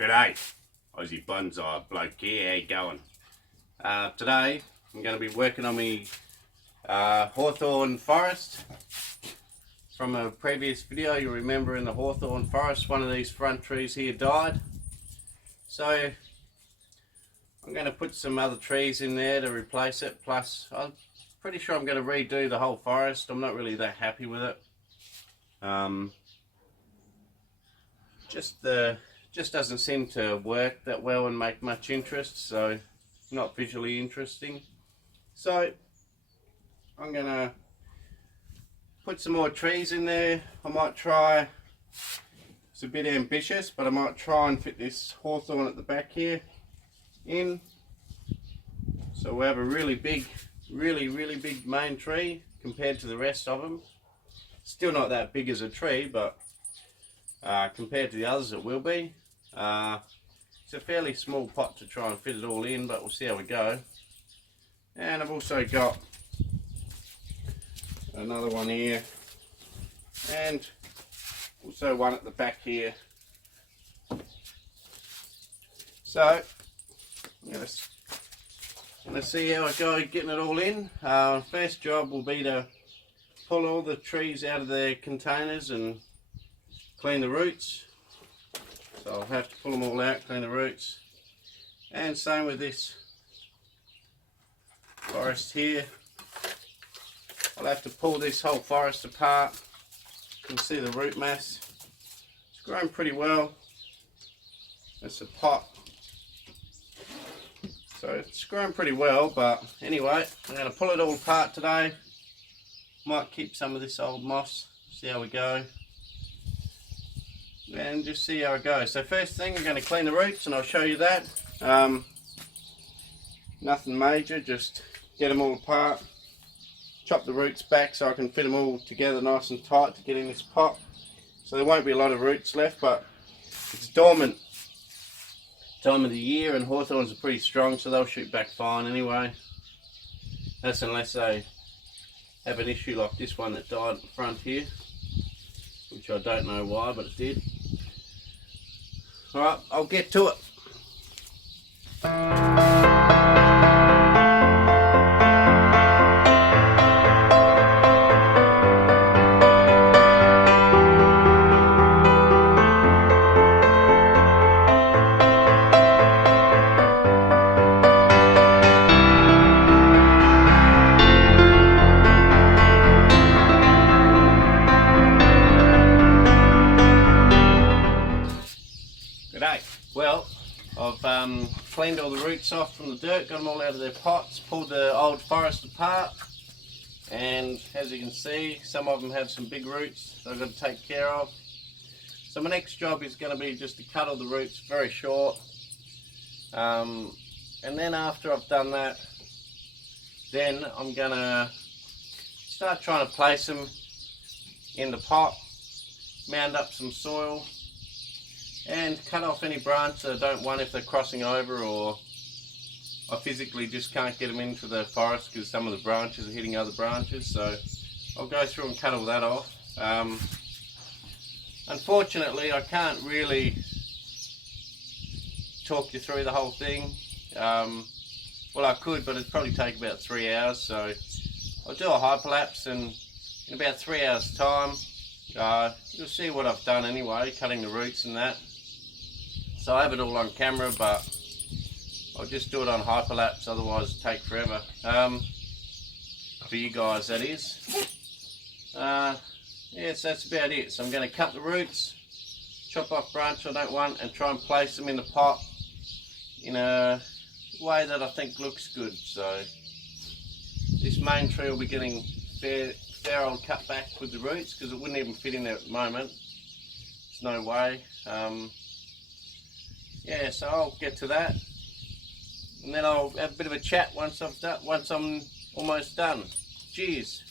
G'day, Aussie Bonsai Bloke here, how you going? Today I'm going to be working on my Hawthorn forest. From a previous video, you remember in the Hawthorn forest one of these front trees here died. So I'm going to put some other trees in there to replace it, plus I'm pretty sure I'm going to redo the whole forest. I'm not really that happy with it. Just doesn't seem to work that well and make much interest, so not visually interesting. So I'm gonna put some more trees in there. I might try, it's a bit ambitious, but I might try and fit this hawthorn at the back here in. So we'll have a really big main tree compared to the rest of them. Still not that big as a tree, but compared to the others it will be. It's a fairly small pot to try and fit it all in, but we'll see how we go. And I've also got another one here and also one at the back here. So I'm going to see how I go getting it all in. First job will be to pull all the trees out of their containers and clean the roots. So I'll have to pull them all out, clean the roots. And same with this forest here. I'll have to pull this whole forest apart. You can see the root mass. It's grown pretty well. It's a pot. So it's grown pretty well, but anyway, I'm going to pull it all apart today. Might keep some of this old moss, see how we go. And just see how it goes. So first thing, I'm going to clean the roots and I'll show you that. Nothing major, just get them all apart. Chop the roots back so I can fit them all together nice and tight to get in this pot. So there won't be a lot of roots left, but it's dormant time of the year and hawthorns are pretty strong, so they'll shoot back fine anyway. That's unless they have an issue like this one that died at the front here, which I don't know why, but it did. Alright, I'll get to it. Well, I've cleaned all the roots off from the dirt, got them all out of their pots, pulled the old forest apart, and as you can see, some of them have some big roots that I've got to take care of. So my next job is going to be just to cut all the roots very short, and then after I've done that, then I'm going to start trying to place them in the pot, mound up some soil, and cut off any branch that I don't want if they're crossing over, or I physically just can't get them into the forest because some of the branches are hitting other branches. So I'll go through and cut all that off. Unfortunately, I can't really talk you through the whole thing. Well, I could, but it'd probably take about 3 hours. So I'll do a hyperlapse, and in about 3 hours time, you'll see what I've done anyway, cutting the roots and that. So I have it all on camera, but I'll just do it on hyperlapse, otherwise it'll take forever. For you guys, that is. Yes, that's about it. So I'm going to cut the roots, chop off branch I don't want, and try and place them in the pot in a way that I think looks good. So this main tree will be getting fair old cut back with the roots, because it wouldn't even fit in there at the moment. There's no way. Yeah, so I'll get to that, and then I'll have a bit of a chat once I'm almost done. Cheers.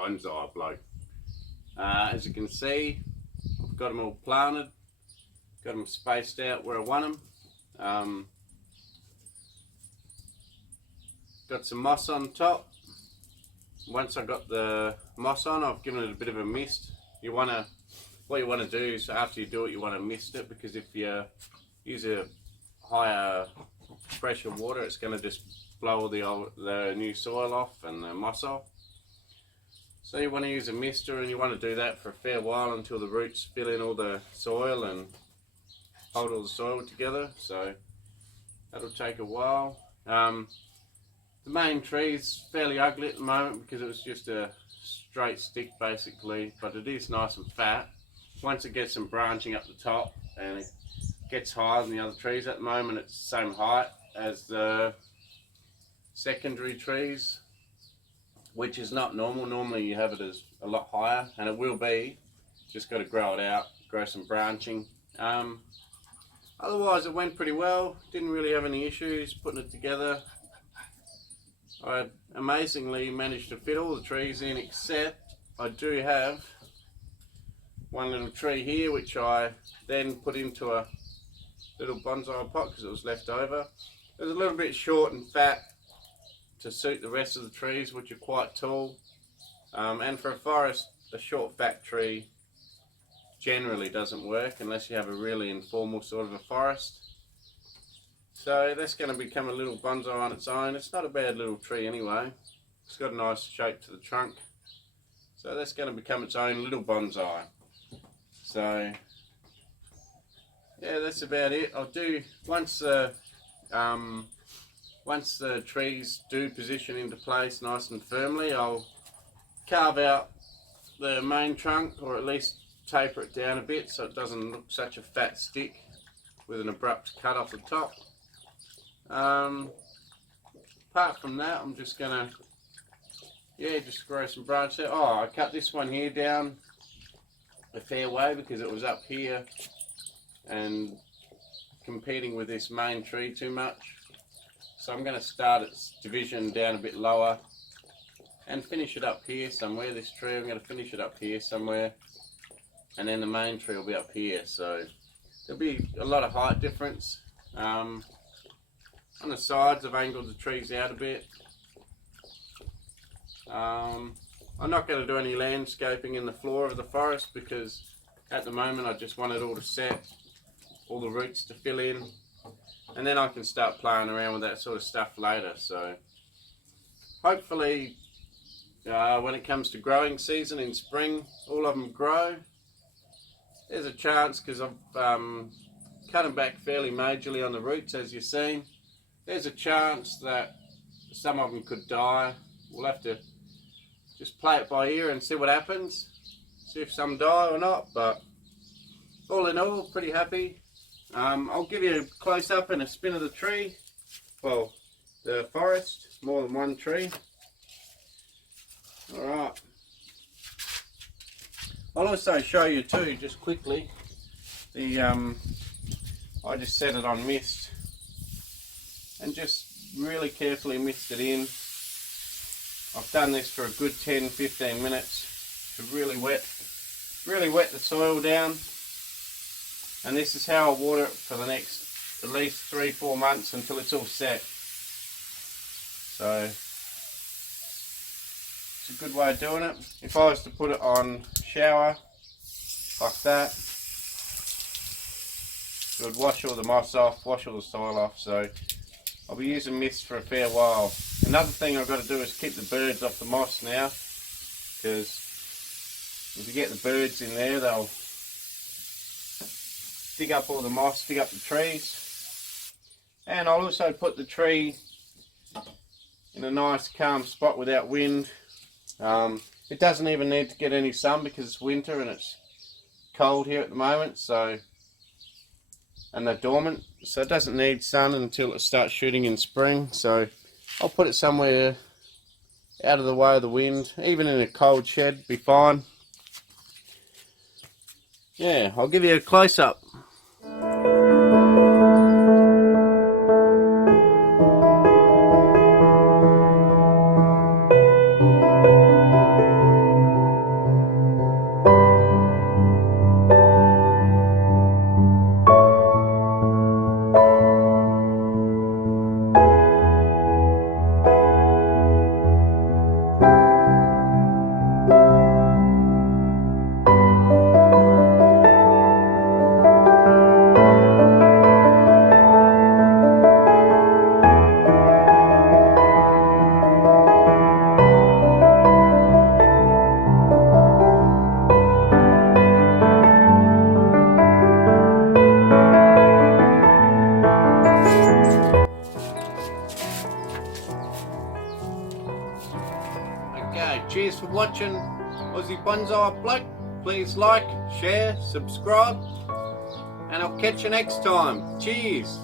bonsai bloke. As you can see, I've got them all planted, got them spaced out where I want them. Got some moss on top. Once I got the moss on, I've given it a bit of a mist. What you want to do is after you do it, you want to mist it, because if you use a higher pressure water, it's going to just blow the new soil off and the moss off. So you want to use a mister, and you want to do that for a fair while until the roots fill in all the soil and hold all the soil together. So that'll take a while. The main tree is fairly ugly at the moment because it was just a straight stick basically, but it is nice and fat. Once it gets some branching up the top and it gets higher than the other trees, at the moment it's the same height as the secondary trees, which is not normal. Normally you have it as a lot higher, and it will be, just got to grow it out, grow some branching. Otherwise it went pretty well, didn't really have any issues putting it together. I amazingly managed to fit all the trees in, except I do have one little tree here which I then put into a little bonsai pot because it was left over. It was a little bit short and fat to suit the rest of the trees, which are quite tall, and for a forest, a short fat tree generally doesn't work unless you have a really informal sort of a forest. So that's going to become a little bonsai on its own. It's not a bad little tree anyway. It's got a nice shape to the trunk. So that's going to become its own little bonsai. So yeah, that's about it. I'll do, once the trees do position into place nice and firmly, I'll carve out the main trunk, or at least taper it down a bit so it doesn't look such a fat stick with an abrupt cut off the top. Apart from that, I'm just gonna, just grow some branches. Oh, I cut this one here down a fair way because it was up here and competing with this main tree too much. So I'm gonna start its division down a bit lower and finish it up here somewhere. This tree, I'm gonna finish it up here somewhere, and then the main tree will be up here. So there'll be a lot of height difference. On the sides, I've angled the trees out a bit. I'm not going to do any landscaping in the floor of the forest because at the moment I just want it all to set, all the roots to fill in, and then I can start playing around with that sort of stuff later. So hopefully when it comes to growing season in spring, all of them grow. There's a chance, because I've cut them back fairly majorly on the roots, as you've seen. There's a chance that some of them could die. We'll have to just play it by ear and see what happens. See if some die or not, but all in all, pretty happy. I'll give you a close up and a spin of the tree. Well, the forest, more than one tree. Alright. I'll also show you too, just quickly, the I just set it on mist and just really carefully mist it in. I've done this for a good 10-15 minutes to really wet the soil down, and this is how I'll water it for the next at least 3-4 months until it's all set. So it's a good way of doing it. If I was to put it on shower like that, it would wash all the moss off, wash all the soil off. So I'll be using mist for a fair while. Another thing I've got to do is keep the birds off the moss now, because if you get the birds in there, they'll dig up all the moss, dig up the trees. And I'll also put the tree in a nice calm spot without wind. It doesn't even need to get any sun because it's winter and it's cold here at the moment, so, and they're dormant, so it doesn't need sun until it starts shooting in spring. So I'll put it somewhere out of the way of the wind, even in a cold shed, be fine. Yeah, I'll give you a close-up. go. Cheers for watching Aussie Bonsai Bloke. Please like, share, subscribe, and I'll catch you next time. Cheers.